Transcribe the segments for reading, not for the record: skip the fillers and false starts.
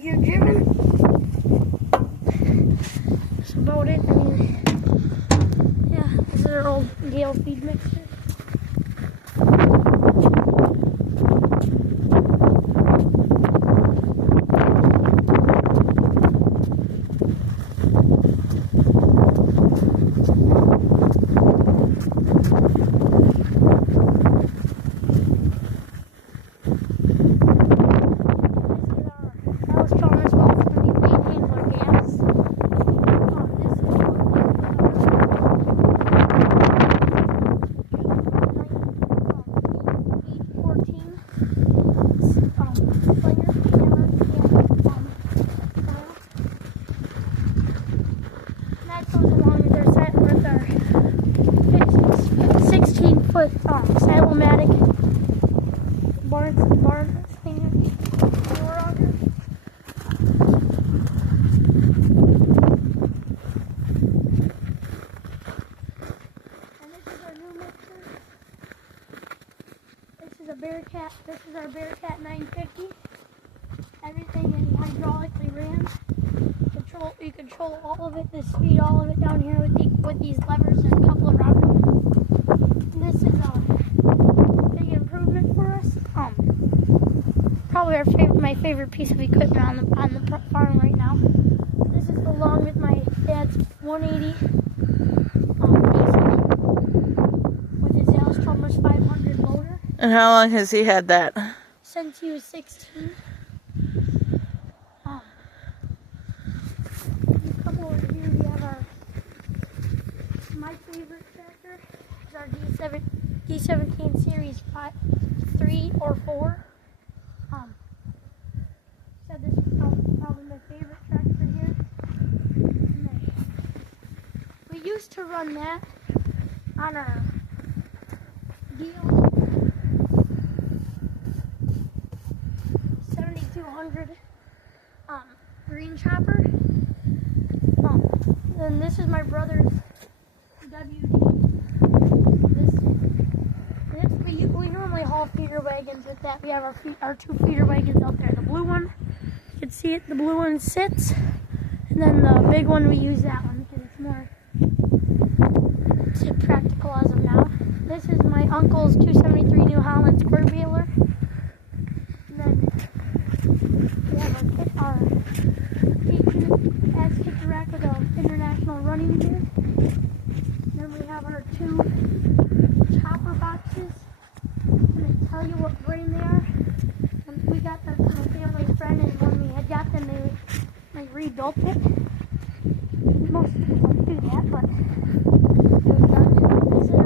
gear driven. That's about it. I mean, yeah, this is our old Gale feed mixer. Silomatic barn thing. And this is our new mixer. This is a Bearcat. This is our Bearcat 950. Everything is hydraulically ran. You control all of it. The speed, all of it down here with these levers and a couple around them. This is a big improvement for us. Probably my favorite piece of equipment on the farm right now. This is along with my dad's 180 with his Alstomers 500 motor. And how long has he had that? Since he was 16. You come over here, we have my favorite tractor. Is our D17 Series 3 or 4. So this is probably my favorite tractor here. We used to run that on our Gale 7200 green chopper. And this is my brother's WD. We normally haul feeder wagons with that. We have our two feeder wagons out there. The blue one, you can see it, the blue one sits. And then the big one, we use that one because it's more practical as of now. This is my uncle's 273 New Holland square baler. And then we have our ass kicker rack with an international running gear. Then we have our two chopper boxes. I'm going to tell you what brand they are. We got them from a family friend, and when we had got them, they rebuilt it. Most people don't do that, but it was done. This is our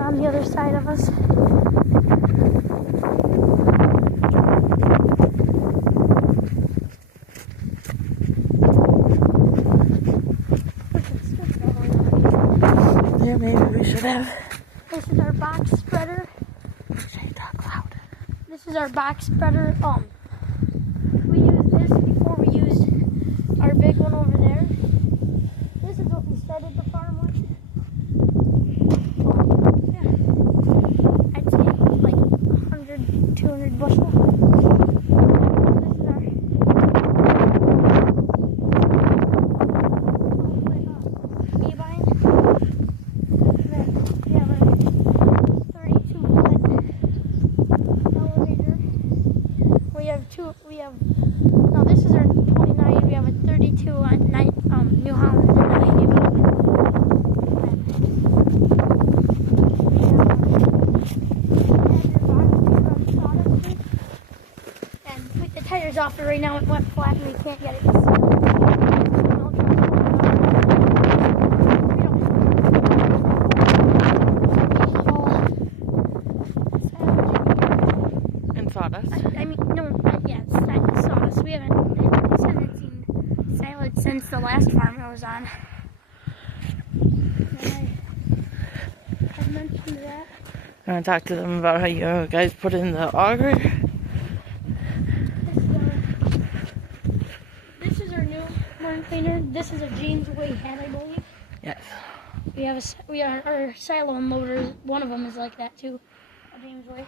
on the other side of us. Yeah, maybe we should have. This is our box spreader. Say talk loud. This is our box spreader. We used this before we used our big one over there. This is what we started the farm with. I'd say like 100, 200 bushel. This is our A-vine. Then we have a 32-foot elevator. No, this is our 29. We have a 32 New Holland and with the tires off it right now, it went flat and we can't get it. And sawdust. I mean, no, yeah, it's sawdust. We haven't seen silage since the last farm I was on. I mentioned that. I'm going to talk to them about how you guys put in the auger. This is This is a James Way head, I believe. Yes. We are our silo unloaders. One of them is like that too, a James Way.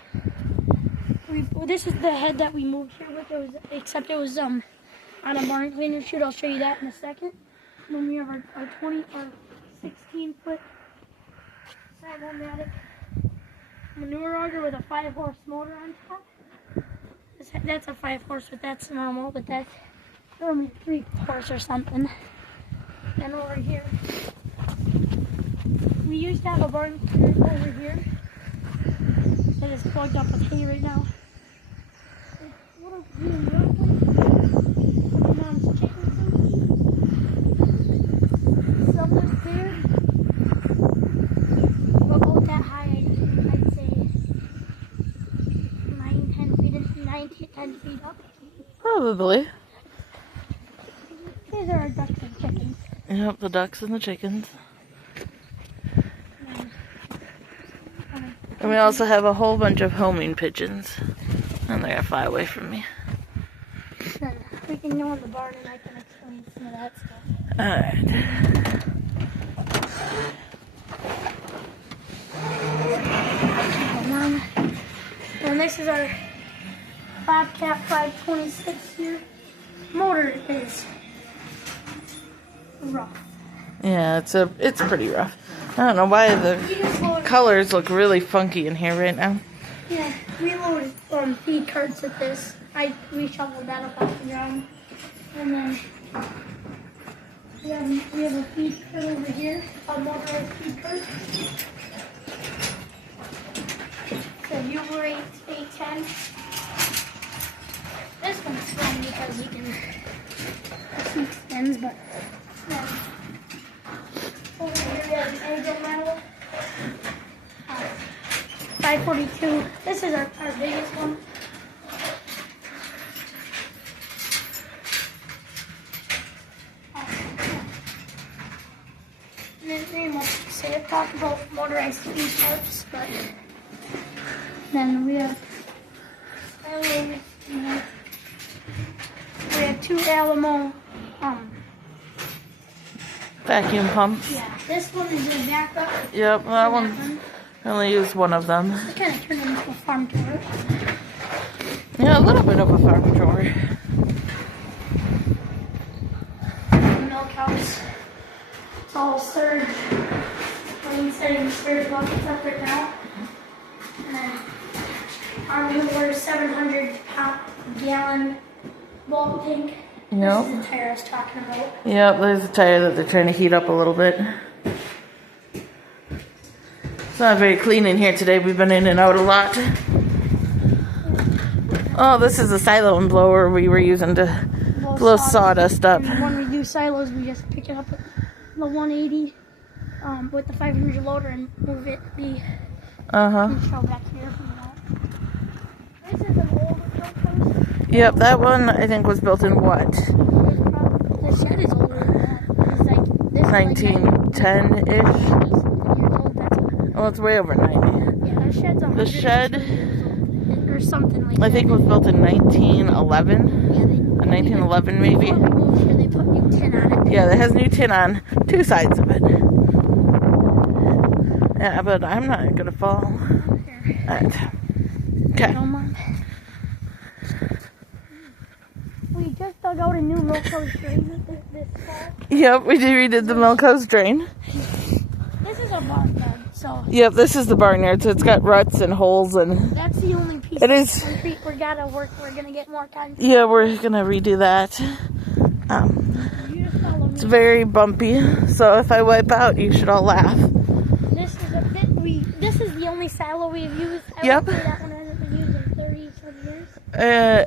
This is the head that we moved here with. Except it was on a barn cleaner chute. I'll show you that in a second. And then we have our 16-foot Cybermatic manure auger with a 5-horse motor on top. That's a 5-horse, but that's normal. But that's normally 3-horse or something. Then over here, we used to have a barn cleaner over here that is plugged up with hay right now. What are we doing? My mom's chicken coop. Somewhere there. About that high, I'd say 10 feet up. Probably. These are our ducks and chickens. Yep, the ducks and the chickens. And we also have a whole bunch of homing pigeons. And they gotta fly away from me. Then we can go in the barn and I can explain some of that stuff. Alright. And this is our Bobcat 526 here. Motor is rough. Yeah, it's pretty rough. I don't know why the colors look really funky in here right now. Yeah, we load feed carts with this. We shoveled that up off the ground. And then we have a feed cart over here, a motorized feed cart. It's a Uber 810. This one's fun because you can see spins, but over here we have an Angel Metal 542. This is our biggest one. And then we'll say talk about motorized feed carts, but then we have two Alamo Vacuum pumps. Yeah, this one is a backup. Yep, that one. I only used one of them. It kind of turned into a farm tour. Yeah, a little bit of a farm chore. Milk house. It's all surge. We're setting the surge buckets up right now. And then our new 700 gallon bulk tank. Yep. This is the tire I was talking about. Yep, there's a tire that they're trying to heat up a little bit. It's not very clean in here today. We've been in and out a lot. Oh, this is a silo blower we were using to blow sawdust up. And when we do silos, we just pick it up at the 180 with the 500 loader and move it and show back here from that. This is an old house. Yep, that one I think was built in what? The shed is older than that. It's like this 1910-ish. years old. That's Well, it's way over 90. yeah, the shed's 100 The shed, years old, or something like that. I think, was built in 1911. Yeah, 1911 maybe. Before we moved here, they put new tin on it. Yeah, it has new tin on two sides of it. Yeah, but I'm not gonna fall. Here. Alright. Okay. No, Mom. We just dug out a new milk house drain this fall. Yep, we redid the milk house drain. This is a barn bed, so Yep, this is the barnyard, so it's got ruts and holes and that's the only piece it of is. concrete we're gonna get more concrete. Yeah, we're gonna redo that. You just follow me. It's very bumpy, so if I wipe out, you should all laugh. This is the only silo we've used. I Yep. would say that one hasn't been used in 30 some years.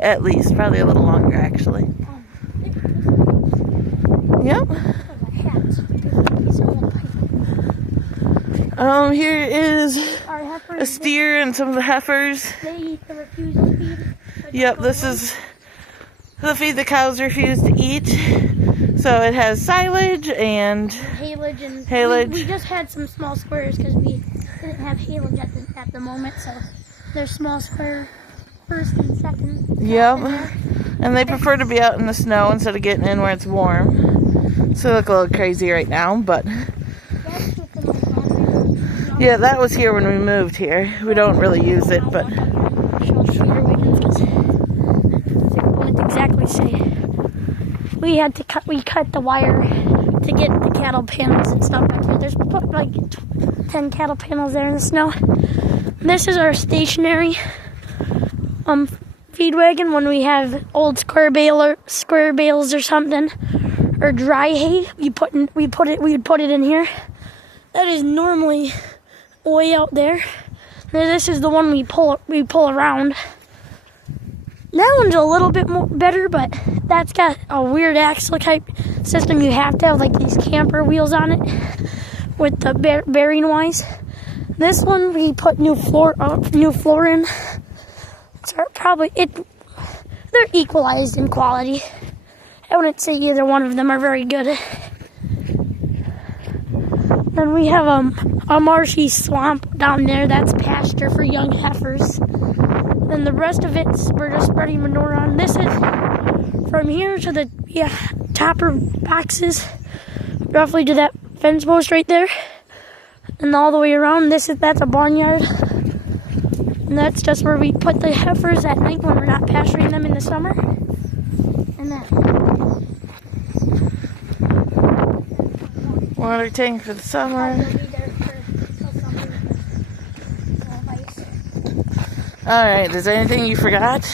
At least, probably a little longer actually. Yep. Here is Our heifers, a steer and some of the heifers. they eat the refusal feed. Yep, this is the feed the cows refuse to eat. So it has silage and Haylage and Haylage. We just had some small squares because we didn't have haylage at the moment, so there's small square first and second. yep. And they prefer to be out in the snow instead of getting in where it's warm. So they look a little crazy right now, but That's just the most laundry. yeah, that was here when we moved here. We don't really use it, but Show the feeder wagons because I wouldn't exactly say. We cut the wire to get the cattle panels and stuff back here. There's like 10 cattle panels there in the snow. This is our stationary feed wagon when we have old square bales or something, or dry hay. We'd put it in here. That is normally way out there. This is the one we pull around. That one's a little bit more better, but that's got a weird axle type system. You have to have like these camper wheels on it with the bearing wise. This one we put new floor in. So they're equalized in quality. I wouldn't say either one of them are very good. Then we have a marshy swamp down there. That's pasture for young heifers. Then the rest of it, we're just spreading manure on. This is from here to the topper boxes, roughly to that fence post right there, and all the way around. That's a barnyard, and that's just where we put the heifers at night when we're not pasturing them in the summer. And that water tank for the summer. Alright, is there anything you forgot?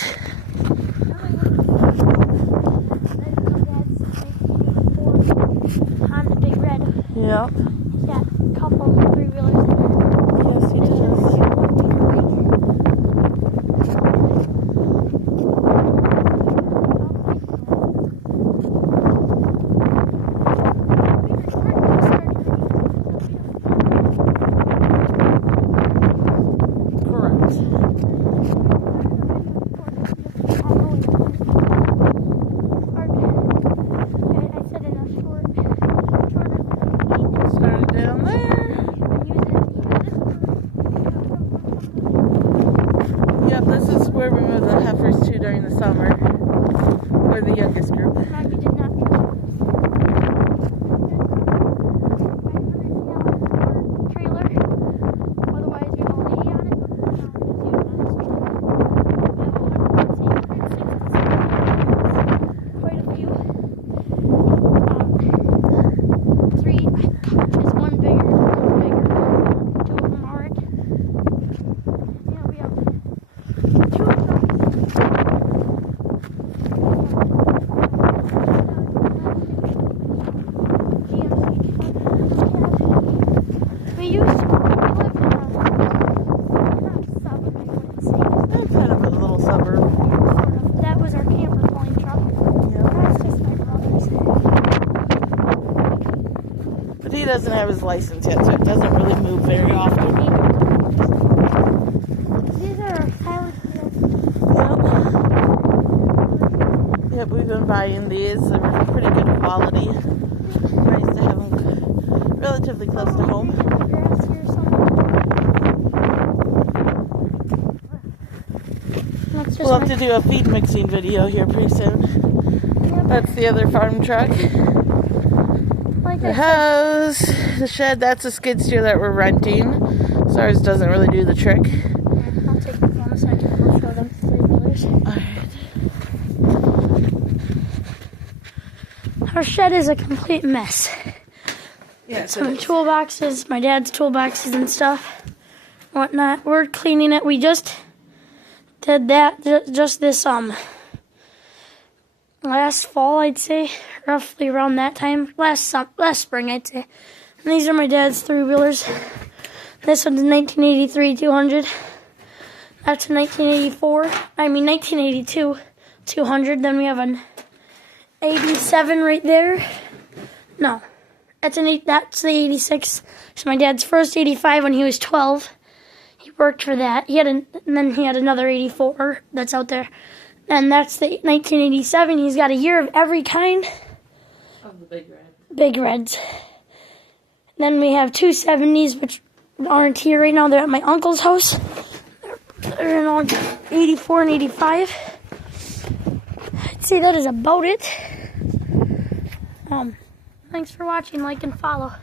On the Big Red. Yeah. Yeah, a couple 3-wheelers in there. Yes, he does. Where we move the heifers to during the summer, or the youngest group. Trailer. Otherwise, we don't hay on it. Quite a few. 3 is one bigger, 2 of them aren't. Yeah, we have 2 of them. We lived in a suburb, I wouldn't say. That's kind of a little suburb. Sort of. That was our camper pulling truck. That's just my brother's. But he doesn't have his license yet, so it doesn't really move very often. These are our silage wheels. Yep, we've been buying these. They're pretty good quality. Nice to have them relatively close to home. Grass here somewhere. That's just We'll have to do a feed mixing video here pretty soon. Yep. That's the other farm truck. Like The I house, the shed, that's a skid steer that we're renting. So ours doesn't really do the trick. said, I'll take them on a second and I'll show them 3-wheelers. Alright. Our shed is a complete mess. Yes, Some toolboxes, my dad's toolboxes and stuff, whatnot. We're cleaning it. We just did that just this last fall, I'd say, roughly around that time. Last spring, I'd say. And these are my dad's 3-wheelers. This one's a 1983 200. That's a 1982 200. Then we have an 87 right there. No. That's the 86. It's my dad's first 85 when he was 12. He worked for that. And then he had another 84 that's out there. And that's the 1987. He's got a year of every kind. Of the Big Red. Big Reds. Then we have 270s, which aren't here right now. They're at my uncle's house. They're in all 84 and 85. I'd say that is about it. Thanks for watching. Like and follow.